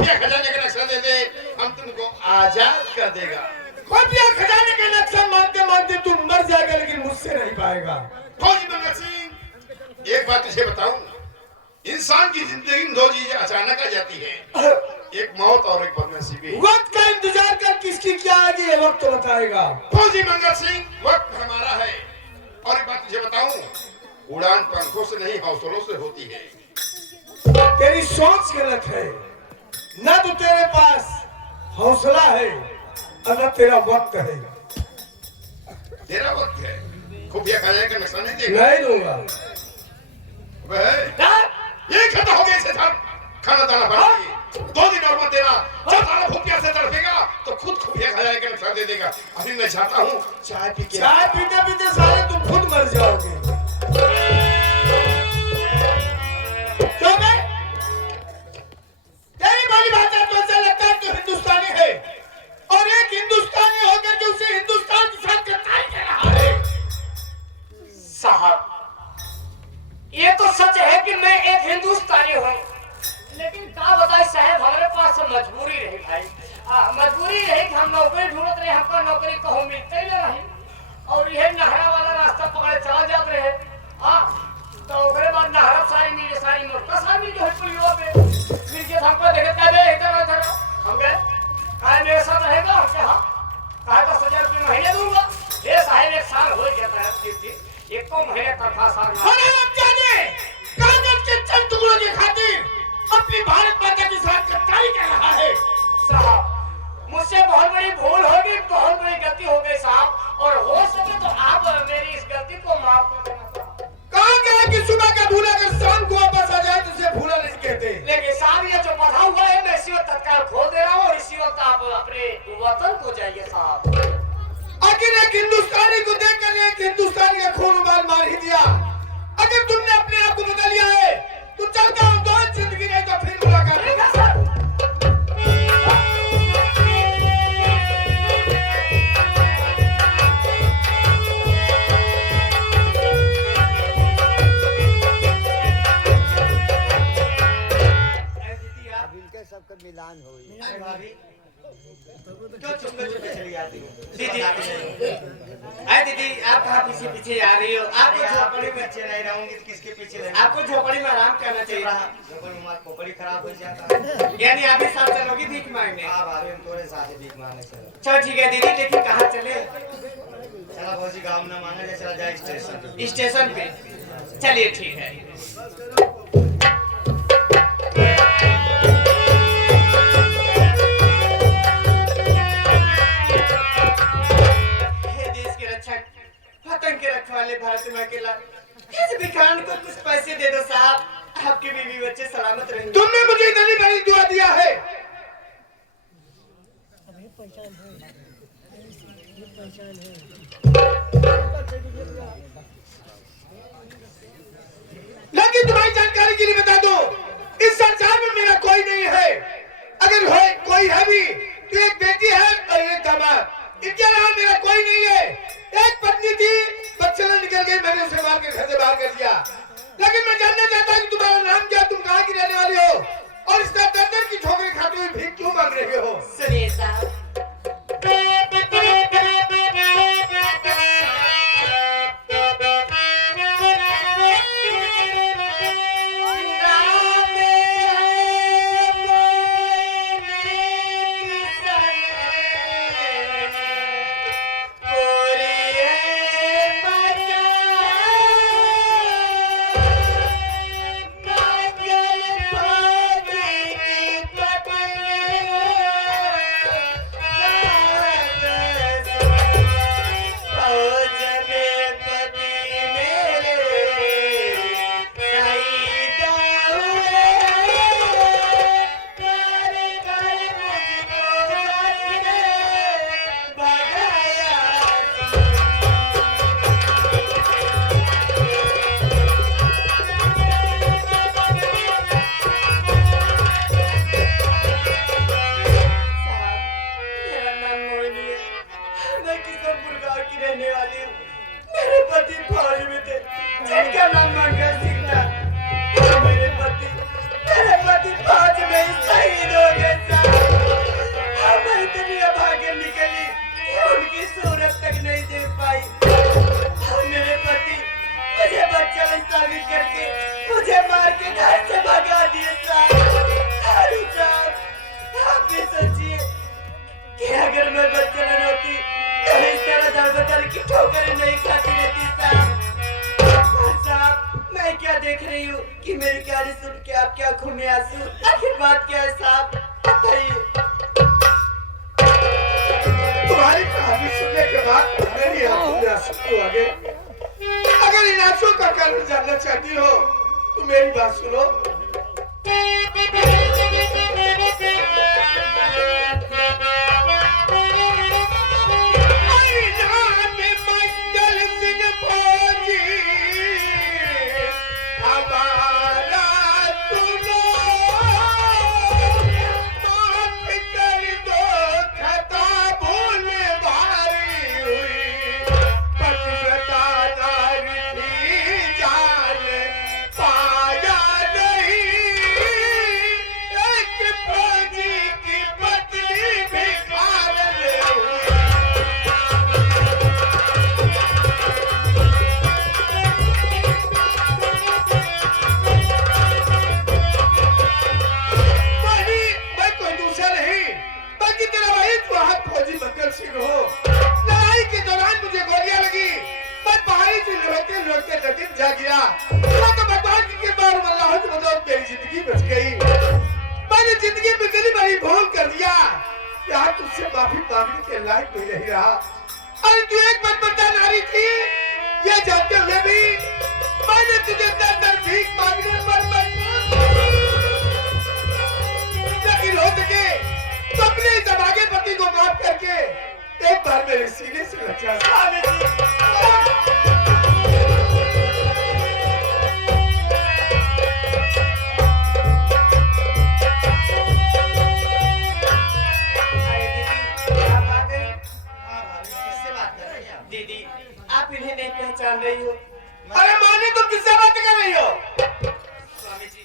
खुफिया खजाने का नक्शा दे दे, हम तुमको आजाद कर देगा। खुफिया खजाने का नक्शा मांगते मांगते तुम मर जाएगा, लेकिन मुझसे नहीं पाएगा। फौजी मंगल सिंह, एक बात तुझे बताऊं, इंसान की जिंदगी में दो चीजें अचानक आ जाती है, एक मौत और एक बदनसीबी। वक्त का इंतजार कर, किसकी क्या आएगी ये वक्त तो बताएगा। फौजी मंगल सिंह, वक्त हमारा है। और एक बात तुझे बताऊं, उड़ान पंखों से नहीं हौसलों से होती है। तेरी सोच गलत है, ना तो तेरे पास हौसला है और ना तेरा वक्त है। तेरा वक्त है, खुफिया खजाने का नक्शा नहीं देगा। नहीं दूंगा। ये खत्म हो गया, इसे खाना दाना बनाइए, 2 दिन और मत देना। जब सारा खुफिया से तड़पेगा तो खुद खुफिया खजाने का नक्शा दे देगा। अभी मैं चाहता हूँ चाय पी के, चाय पीते पीते सारे तुम खुद मर जाओगे। क्यों बे? तेरी भली बात है, तो ऐसा लगता है तू हिंदुस्तानी है, और एक हिंदुस्तानी होकर के उसे हिंदुस्तान के साथ गद्दारी कर रहा है। साहब, ये तो सच है कि मैं एक हिंदुस्तानी हूँ, लेकिन क्या बताए साहब, हमारे पास मजबूरी रही भाई। मजबूरी रही कि हम नौकरी ढूंढते रहे, हमको नौकरी कहूँ मिलते ही रही, और यह नहरा वाला रास्ता पकड़े चला जाते रहे। तो उसके बाद नहरा सारी मोटर सारी जो है पुलियों पे मिल के हमको देखे कहते इधर उधर हम गए, कहा मेरे साथ रहेगा, हम कहा 10,000 रुपये महीने दूंगा। ये साहब 1 साल हो गया था, ठीक एक तो महीने तनख्वाह साल कागज के चंद टुकड़ों की खातिर अपनी भारत माता के साथ गद्दारी कर रहा है। साहब, मुझसे बहुत बड़ी भूल हो गई, बहुत बड़ी गलती हो गई साहब, और हो सके तो आप मेरी इस गलती को माफ कर देना साहब। कहा गया कि सुबह का भूला अगर शाम को वापस आ जाए तो उसे भूला नहीं कहते। लेकिन साहब, ये जो पढ़ा हुआ है मैं इसी वक्त तत्काल खोल दे रहा हूँ, और इसी वक्त आप अपने वतन को जाइए साहब। आखिर एक हिंदुस्तानी को देखकर एक हिंदुस्तानी का खून उबाल मार ही दिया। अगर तुमने अपने आप को बदल लिया है तो चलता हूँ, दो जिंदगी नहीं तो फिर मुलाकात होगी। सबका मिलान हुई। भाभी क्यों चुपके चुपके चली जाती हो? दीदी, दीदी आप कहाँ पीछे पीछे जा रही हो? आपको झोपड़ी में अच्छे नहीं रहूंगी तो किसके पीछे रहूंगी? आपको झोपड़ी में आराम करना चाहिए। झोपड़ी में खोपड़ी खराब हो जाता है। यानी आप भी साथ चलोगी भीख मांगने? हाँ भाभी, हम तुम्हारे साथ भीख मांगने चलो। चलो ठीक है दीदी, लेकिन कहाँ चले? चला भौजी, गाँव ना मांगा, चला जाए स्टेशन। स्टेशन पे चलिए, ठीक है। के रखवाले भारत में अकेला, इस भिखारी को कुछ पैसे दे दो साहब, आपके बीवी बच्चे सलामत रहेंगे। तुमने मुझे इतनी बड़ी दुआ दिया है, लेकिन तुम्हारी जानकारी के लिए बता दो, इस संसार में मेरा कोई नहीं है। अगर है कोई है भी तो एक बेटी है और एक दामाद, इनके अलावा मेरा कोई नहीं है। एक पत्नी थी, बच्चे निकल गए, मैंने उसे मार के घर से बाहर कर दिया। लेकिन मैं जानना चाहता हूँ कि तुम्हारा नाम क्या, तुम कहाँ की रहने वाली हो, और इस दर्द की ठोकरें खाते हुए भीख क्यों मांग रही हो? सुनिए साहब, आखिर बात क्या है साहब, बताइए। तुम्हारी कहानी सुनने के बाद मेरी आंखों में आंसू क्यों आ गए? अगर इन आंसू का कारण जानना चाहती हो तो मेरी बात सुनो। तुझसे माफी मांगने के लायक भी नहीं रहा। अरे तू एक मनमता नारी थी, ये जानते हुए भी मैंने तुझे दर भीख मांगने पर मजबूर, लेकिन हो सके तो अपने इस अभागे पति को माफ करके एक बार मेरे सीने से लग जा। दीदी आप इन्हें नहीं पहचान रही हो? अरे माने तुम किससे बात कर रही हो? स्वामी जी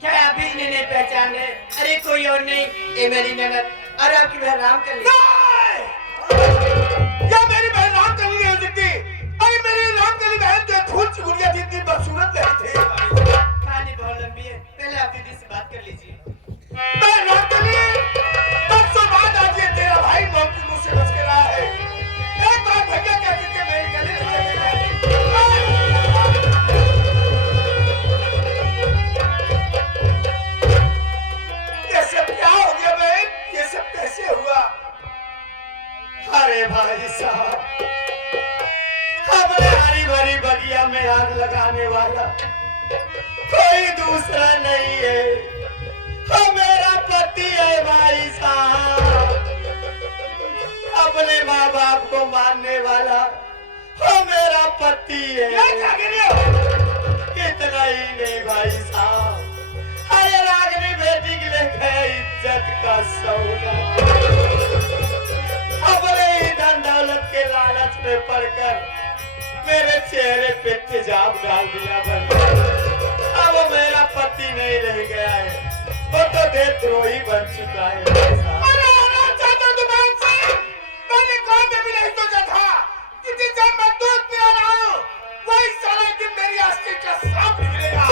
क्या आप भी इन्हें नहीं पहचान रहे? अरे कोई और नहीं, ये मेरी ननद और आपकी बहन रामकली। क्या मेरी बहन रामकली हो सकती? अरे मेरी रामकली बहन जो फूल की गुड़िया जितनी बदसूरत नहीं थी। कहानी बहुत लंबी है, पहले आप दीदी से बात कर लीजिए। मैं रामकली परसों बाद आज ये तेरा भाई मौत के मुंह से बच के रहा है। एक बार भैया कहते थे मेरी गले लग गई। ये सब क्या हो गया बहन? ये सब कैसे हुआ? अरे भाई साहब, हमने हरी भरी बगिया में आग लगाने वाला कोई दूसरा नहीं है, वो मेरा पति है भाई साहब। अपने माँ बाप को मारने वाला वो मेरा पति है। इतना ही नहीं भाई साहब, अरे रागनी बेटी के लिए गए इज्जत का सौदा। अपने ही धन दौलत के लालच में पड़कर मेरे चेहरे पे तेजाब डाल दिया बन। अब वो मेरा पति नहीं रह गया है, वो तो देशद्रोही बन चुका है। मैंने कौन में भी नहीं सोचा था कि जिसे मैं दूध पिला रहा हूँ वही सारा दिन मेरी आस्ती का सांप निकलेगा।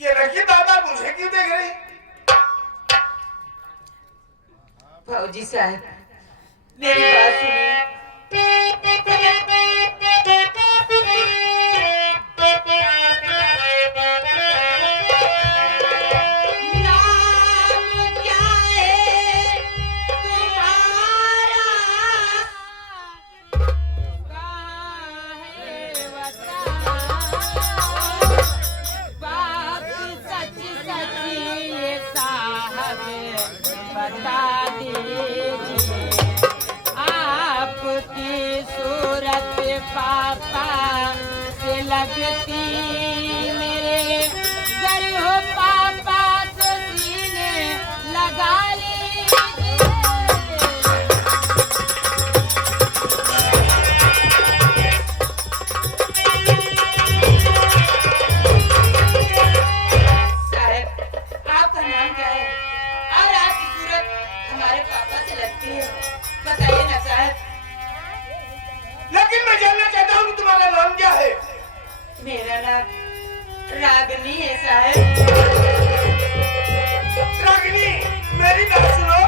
ये लड़की बाबा मुझे क्यों देख रही? भाऊजी साहब मेरी बात सुनिए। पापा से लगती मेरे घर हो, पापा तो सीने लगा साहब आपका नाम क्या है और आपकी सूरत हमारे पापा से लगती है, बताइए ना साहब। लेकिन मैं जानना चाहता हूँ तुम्हारा नाम क्या है? मेरा नाम रागनी है साहब। रागिनी, मेरी बात सुनो।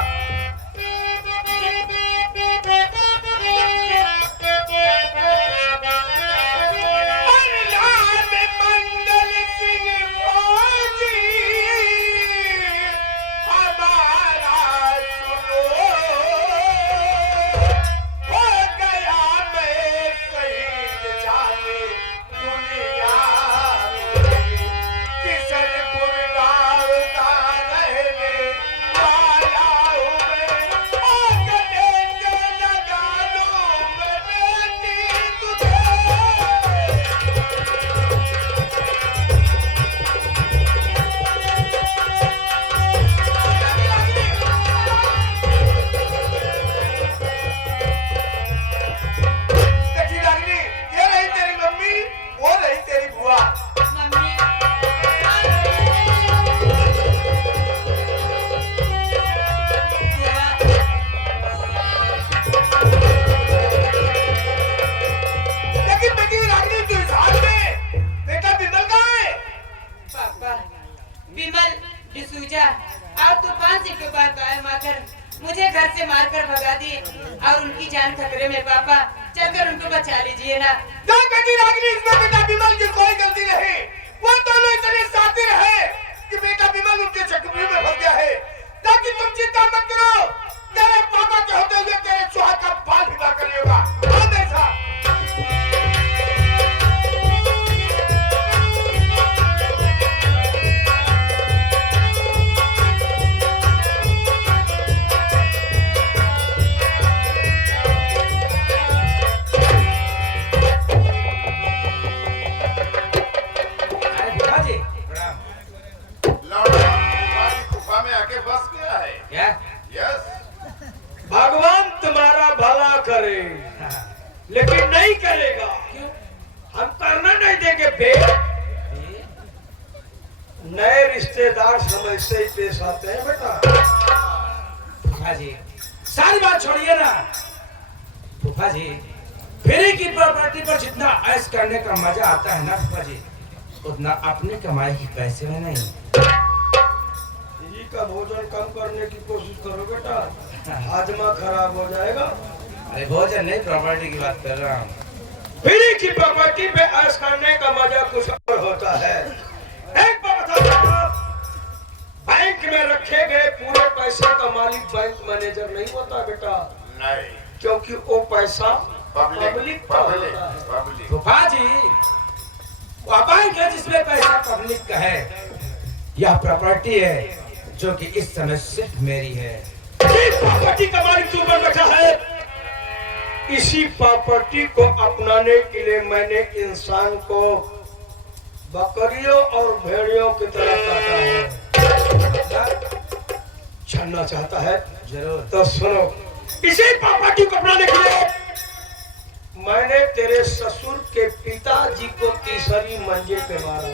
जान खतरे में पापा, चलकर उनको बचा लीजिए ना। देख बेटी रागिनी, इसमें बेटा विमल की कोई गलती नहीं। वो दोनों इतने शातिर है कि बेटा विमल उनके चक्रव्यूह में फंस गया है। ताकि तुम चिंता मत करो, तेरे पापा के होते हुए तेरे सुहाग का बाल विवाह करिएगा। हाँ मेरे साथ। भगवान तुम्हारा भला करे, लेकिन नहीं करेगा। हम करना नहीं देंगे बे। नए रिश्तेदार समझ से ही पेश आते हैं बेटा। फूफा जी सारी बात छोड़िए ना। फूफा जी फेरी की प्रॉपर्टी पर जितना ऐश करने का मजा आता है ना फूफा जी, उतना अपनी कमाई की पैसे में नहीं। का भोजन कम करने की कोशिश करो बेटा, हाजमा खराब हो जाएगा। अरे भोजन नहीं, प्रॉपर्टी की बात कर रहा हूँ। फ्री की प्रॉपर्टी पे ऐश करने का मजा कुछ और होता है। एक बात बताओ, बैंक में रखे गए पूरे पैसे का मालिक बैंक मैनेजर नहीं होता बेटा। नहीं, क्योंकि वो पैसा पब्लिक का होता है। फूफा जी वो बैंक है जिसमें पैसा पब्लिक का है। यह प्रॉपर्टी है जो कि इस समय सिर्फ मेरी है। इस प्रॉपर्टी का मालिक तू बन बैठा है। इसी प्रॉपर्टी को अपनाने के लिए मैंने इंसान को बकरियों और भेड़ियों की तरह काटा है। छलना चाहता है? जरूर। तो सुनो, इसी प्रॉपर्टी को अपनाने के लिए मैंने तेरे ससुर के पिताजी को तीसरी मंजिल पे मारा।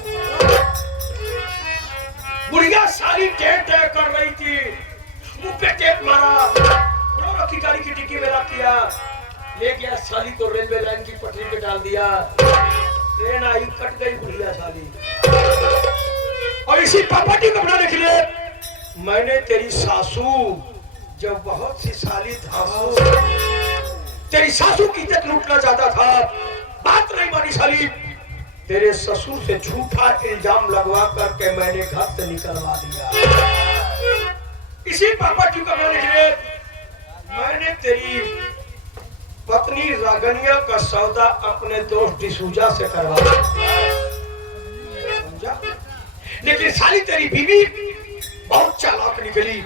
बुढ़िया सारी टेप कर रही थी, मुंह पे टेप मारा, रखी गाड़ी की डिक्की में रख दिया, ले गया साली को रेलवे लाइन की पटरी पे डाल दिया। ट्रेन आई, कट गई बुढ़िया साली। और इसी प्रॉपर्टी को बनाने के लिए मैंने तेरी सासू, जब बहुत सी साली धासू, तेरी सासू की इज्जत लूटना चाहता था, बात नहीं मानी साली। तेरे ससुर से झूठा इल्जाम लगवा करके मैंने घर से निकलवा दिया। इसी प्रॉपर्टी को बनाने के लिए मैंने तेरी पत्नी रागनिया का सौदा अपने दोस्त डिसूजा से करवा दिया। समझा? लेकिन साली तेरी बीवी बहुत चालाक निकली,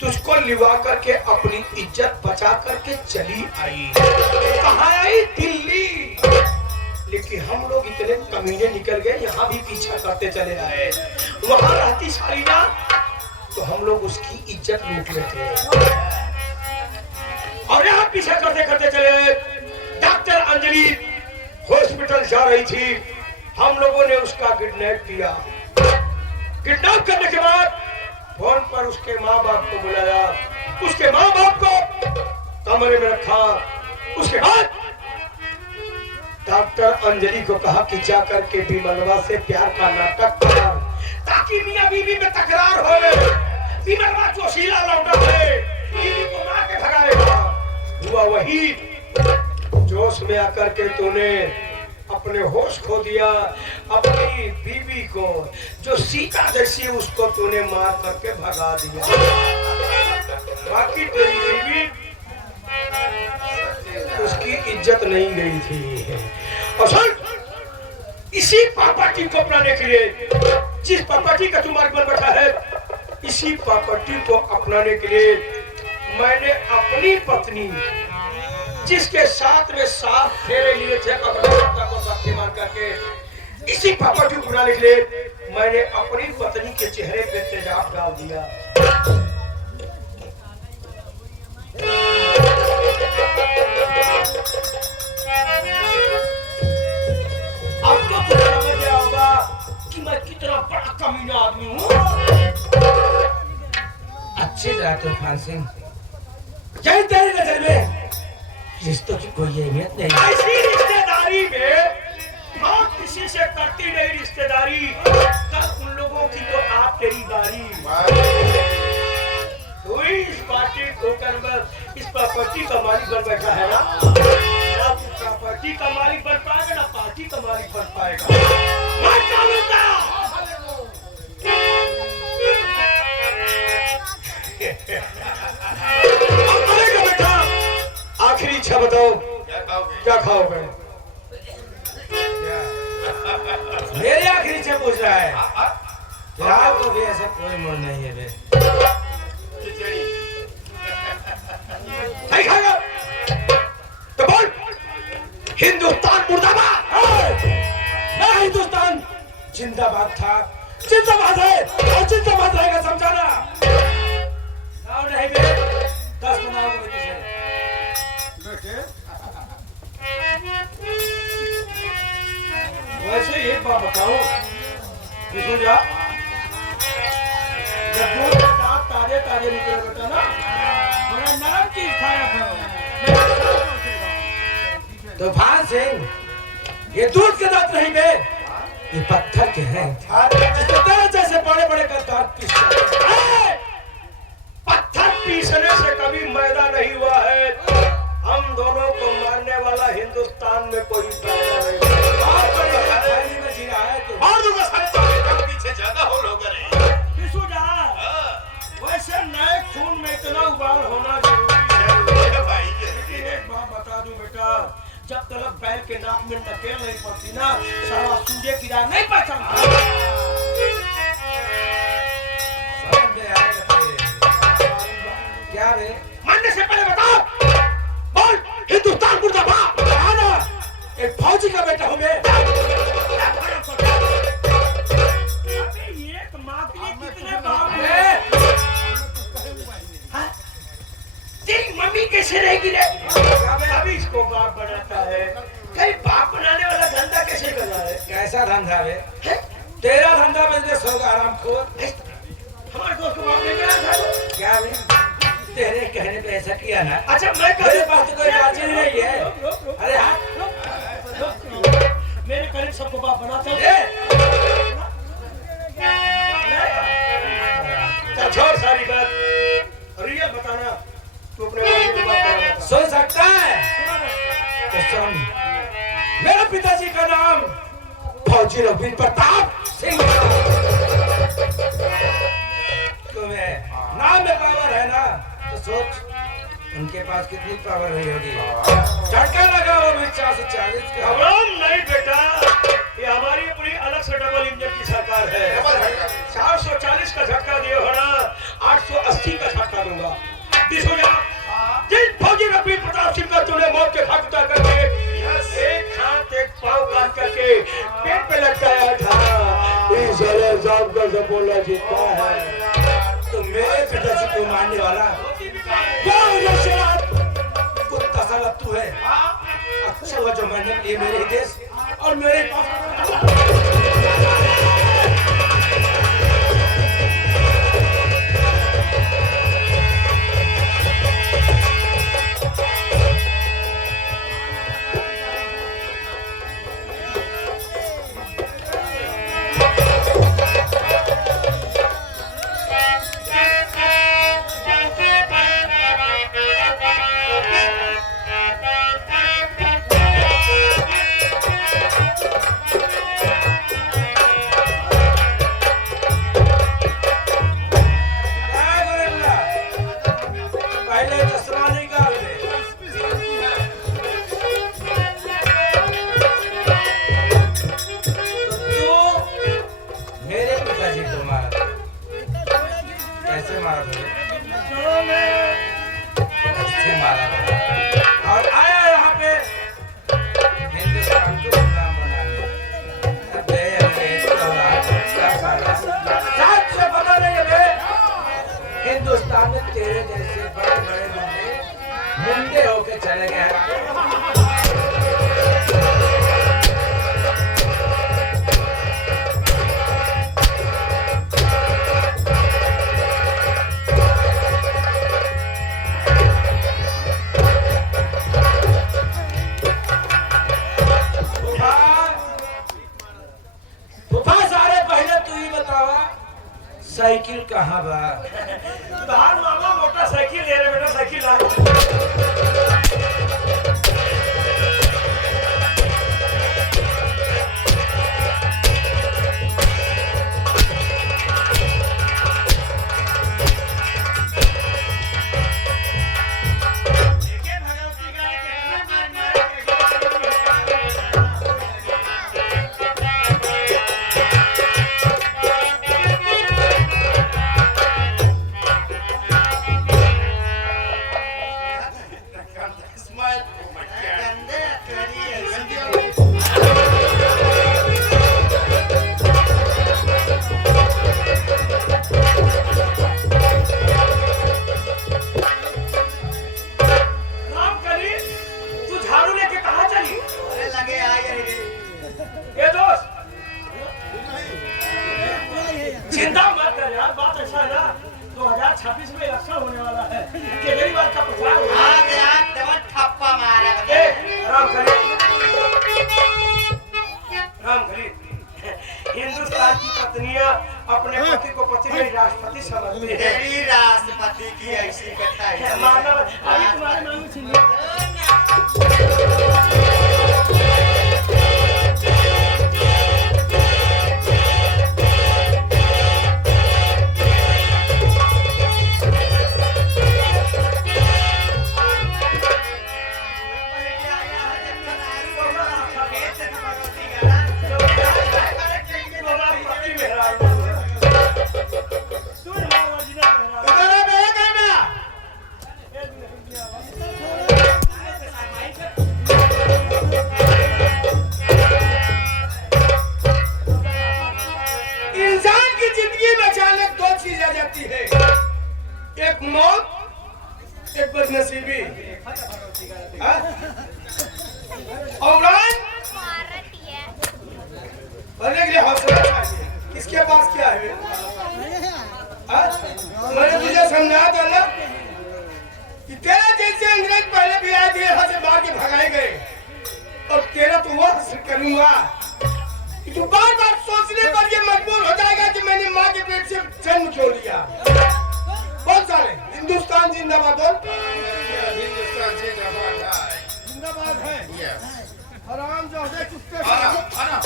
तुझको लिवा करके अपनी इज्जत बचा करके चली आई। कहाँ आई? दिल्ली। लेकिन हम लोग इतने कमीने निकल गए, यहाँ भी पीछा करते चले आए। वहां रहती साली ना तो हम लोग उसकी इज्जत लूट लेते। और यहाँ पीछा करते करते चले। डॉक्टर अंजलि हॉस्पिटल जा रही थी, हम लोगों ने उसका किडनैप किया। किडनैप करने के बाद फोन पर उसके माँ बाप को बुलाया, उसके माँ बाप को कमरे में रखा। उसके बाद डॉक्टर अंजलि को कहा कि जाकर के विमलवा से प्यार का नाटक कर, ताकि मियां बीवी में तकरार हो। विमलवा जोशीला लौटा है, बीवी को मार के भगाएगा। हुआ वही, जोश में आकर के तूने अपने होश खो दिया। अपनी बीवी को जो सीता जैसी, उसको तूने मार करके भगा दिया। बाकी तेरी बीवी, उसकी इज्जत नहीं गई थी। और सुन, इसी प्रॉपर्टी को अपनाने के लिए, जिस प्रॉपर्टी का तुम्हारे पर बैठा है, इसी प्रॉपर्टी को अपनाने के लिए मैंने अपनी पत्नी, जिसके साथ में साथ फेरे लिए थे अपने पिता को साथी मान करके, इसी प्रॉपर्टी को अपनाने के लिए मैंने अपनी पत्नी के चेहरे पे तेजाब डाल दिया। अब तो तुम्हें समझ गया होगा कि मैं कितना बड़ा कमीना आदमी हूँ। अच्छी बात है तूफान सिंह, क्या तेरी नजर में रिश्तों की कोई अहमियत नहीं। ऐसी रिश्तेदारी में मौत किसी से करती नहीं रिश्तेदारी। कल उन लोगों की तो आप तेरी बारी। तो इस पार्टी को कर इस प्रॉपर्टी का मालिक बन बैठा है ना, ना तू प्रॉपर्टी का मालिक बन पाएगा ना पार्टी का मालिक बन पाएगा। मार चालू करेगा बेटा। आखिरी इच्छा बताओ, क्या कहोगे? क्या खाओगे? मेरे आखिरी से पूछ रहा है। फिलहाल तो भी ऐसा कोई मूड नहीं है बे। खिचड़ी। नहीं खाएगा तो बोल हिंदुस्तान मुर्दाबाद। मैं हिंदुस्तान जिंदाबाद था, जिंदाबाद है और जिंदाबाद रहेगा, समझाना? नाव नहीं बे, 10 को नाव को वैसे एक बात बताओ, देखो जा, जब दूध के दांत ताजे ताजे निकले बेटा ना, बड़ा नरम चीज खाया करो। तूफान सिंह, ये दूध के दांत नहीं बे, ये पत्थर के हैं। जिसके तेरे जैसे बड़े बड़े गद्दार पीसते हैं। पत्थर पीसने से कभी मैदा नहीं हुआ है। हम दोनों को मारने वाला हिंदुस्तान में कोई पैदा नहीं हुआ। और बड़ी थैली में जीरा है तू। और दूंगा सारे चाहे कम पीछे ज्यादा हो लोग रे। पिसू जा, वैसे नए खून में इतना उबाल होना जरूरी है। भाई लेकिन एक बात बता दूं बेटा, जब तक बैल के नाक में नकेल नहीं पड़ती ना, सारा सूर्य की राह नहीं पहचानता। समझ में आएगा तेरे। क्या बे? मरने से पहले बता, बोल हिंदुस्तान मुर्दाबाद। कहा ना, एक फौजी का बेटा हूँ मैं। अबे ये माँ के लिए कितने बाप हैं? हाँ? तेरी मम्मी कैसे रहेगी रे? अभी इसको बाप बनाता है, कहीं बाप बनाने वाला धंधा कैसे कर रहा है? कैसा धंधा बे? हैं? तेरा धंधा बिजनेस होगा आरामखोर। हमारे दोस्त को बाप नहीं बनाया था। क्या बे? तेरे कहने पे ऐसा किया ना? अच्छा मैं मेरे पास तो कोई राजी नहीं है। अरे हाँ, मेरे करीब सबको बाप बनाता ए, है। चल छोड़ सारी बात, रियल बताना, तू अपने वाली को बाप बना। सुन सकता है तो सुन। मेरे पिताजी का नाम फौजी रघुवीर प्रताप सिंह। तुम्हें नाम में पावर है ना, तो सोच उनके पास कितनी पावर रही होगी। झटका लगा वो भी 440 का। घबराओ नहीं बेटा, ये हमारी पूरी अलग से डबल इंजन की सरकार है। 440 का झटका दिए हो ना, 880 का झटका दूंगा। दिसो जा, जिस फौजी रघुवीर प्रताप सिंह का तूने मौत के घाट उतार करके एक हाथ एक पाँव काट करके पेट पे लटकाया था, इस साहब का सपोला जीता है। तो मेरे पिताजी को मारने वाला कुत्ता साला तू है। अच्छा हुआ जो मरने के लिए मेरे ही देश और मेरे पास। हिंदुस्तान में तेरे जैसे बड़े बड़े बंदे मुंडे होके चले गए। साइकिल कहाँ बा? बाहर मामा मोटरसाइकिल ले रहे बेटा, साइकिल ला। स्माइल ओ माय गॉड गंदे करी गंदी आदमी। राम करी तू झाड़ू लेके कहाँ चली? अरे लगे आ गए रे ये दोस्त चिंता मत कर यार, बात ऐसा है ना 2026 में इलेक्शन होने वाला है, केजरीवाल का प्रचार हो रहा आ गया तब ठप्पा मारा है। राम करी हिंदुस्तान की पत्नियां अपने पति को पति नहीं राष्ट्रपति समझती है। तेरी राष्ट्रपति की ऐसी कथा है मानव अभी तुम्हारे नाम में सुनिए। इधर आ बे करना। इंसान की जिंदगी में अचानक दो चीज आ जाती है, एक मौत, एक बदनसीबी। हाँ? औलाद बनने के लिए हौसला चाहिए। किसके पास क्या है? हाँ? मैंने तुझे समझाया था ना कि तेरा जैसे अंग्रेज पहले भी आए थे, यहाँ से मार के भगाए गए, और तेरा तो वह हासिल करूंगा कि तू बार बार सोचने पर ये मजबूर हो जाएगा कि मैंने माँ के पेट से जन्म क्यों लिया। बहुत सारे हिंदुस्तान जिंदाबाद बोल। हिंदुस्तान जिंदाबाद है। जिंदाबाद है। यस हराम जो है कुत्ते आना आना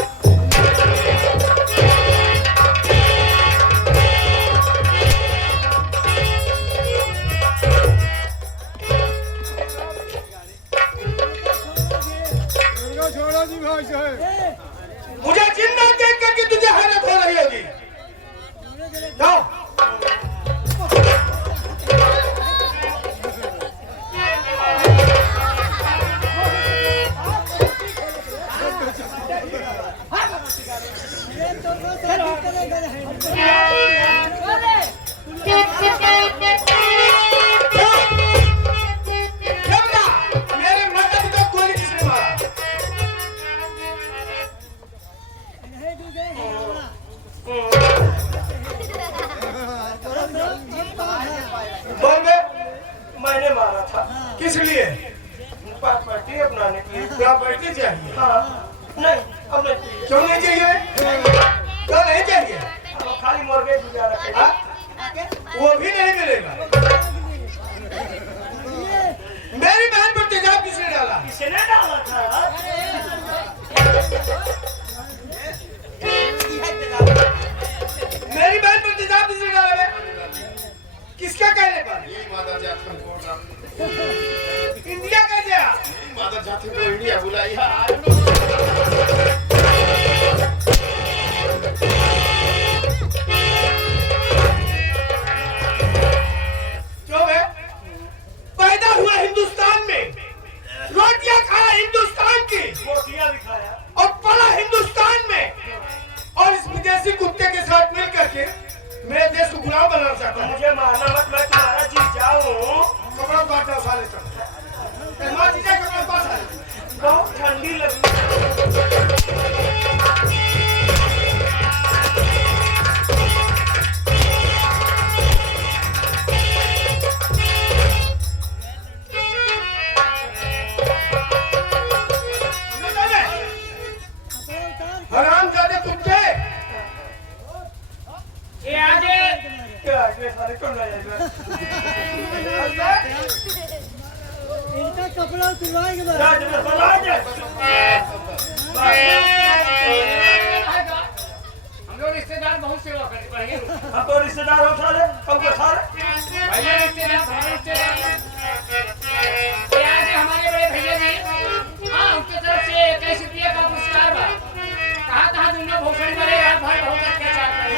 छोड़ो जी भाई साहब। मुझे जिंदा देख करके तुझे हैरत हो रही होगी। जाओ। मेरे माता पिता को गोली किसने मारा? बोल बे, मैंने मारा था किस लिए? प्रॉपर्टी अपनाने के लिए। प्रॉपर्टी चाहिए? हाँ नहीं अब नहीं चाहिए। क्यों नहीं चाहिए? क्यों नहीं चाहिए? अब खाली मॉर्गेज गुजारा करें। हाँ? वो भी नहीं मिलेगा। मेरी बहन पर तेजाब किसने डाला? किसने डाला था? मेरी बहन पर तेजाब किसने डाला बे? किसका कहने पर? ये मादर जात को बोल रहा हूँ। इंडिया का जा। ये मादर जात को इंडिया बुलाई है। क्यों बे? पैदा हुआ हिंदुस्तान में, रोटियां खाया हिंदुस्तान की, मोतिया भी खाया। और पला हिंदुस्तान में, और इस विदेशी कुत्ते के साथ मिल करके मेरे देश को गुलाम बनाना चाहता हूँ। मुझे मारना मत, मैं तुम्हारा जी जाऊँ। कपड़ा काटा साले तक। माँ जीजा के अपने पास आए। बहुत ठंडी लगी। हरामजादे कुत्ते। ये आगे क्या सारे कौन लाया इनका कपड़ा उतरवाएंगे बस। हम लोग रिश्तेदार बहुत सेवा करते पड़ेंगे। हम तो रिश्तेदार हो सारे, कब को सारे भैया रिश्तेदार, भाई रिश्तेदार। ये आज हमारे बड़े भैया जी, हाँ उनकी तरफ से 21 रुपये का पुरस्कार बा। कहाँ दुनिया भूषण करे यार भाई, बहुत अत्याचार करे।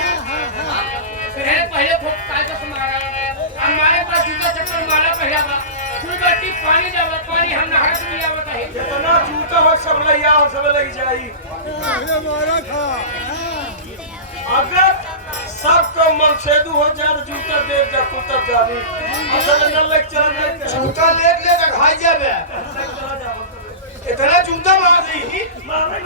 फिर पहले खूब कायदा से मारा, हमारे पास जूता चप्पल मारा पहला बा। फुल बल्टी पानी जब पानी हम नहा भाई जितना जूता हो सब ले आओ, सब लग जाई। अगर सबको मनसेदू हो जाए तो जूता दे जा कुत्ता जानी असल न लग चल जाए। जूता लेट ले तक खाई जाबे इतना जूता मार दी मारने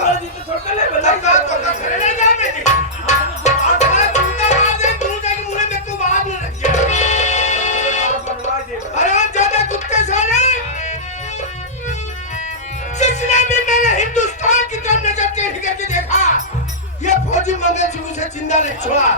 वाले जूता छोड़ ले बता तो घर ले जाबे जी इतना जूता मार दे तू जाके मुंह में तू बात न रख बनवा दे। अरे ज्यादा कुत्ते साले जिसने भी मैंने हिंदुस्तान की तरफ नजर टेढ़ी करके देखा ये फौजी मंगलचूर से जिंदा नहीं छोड़ा।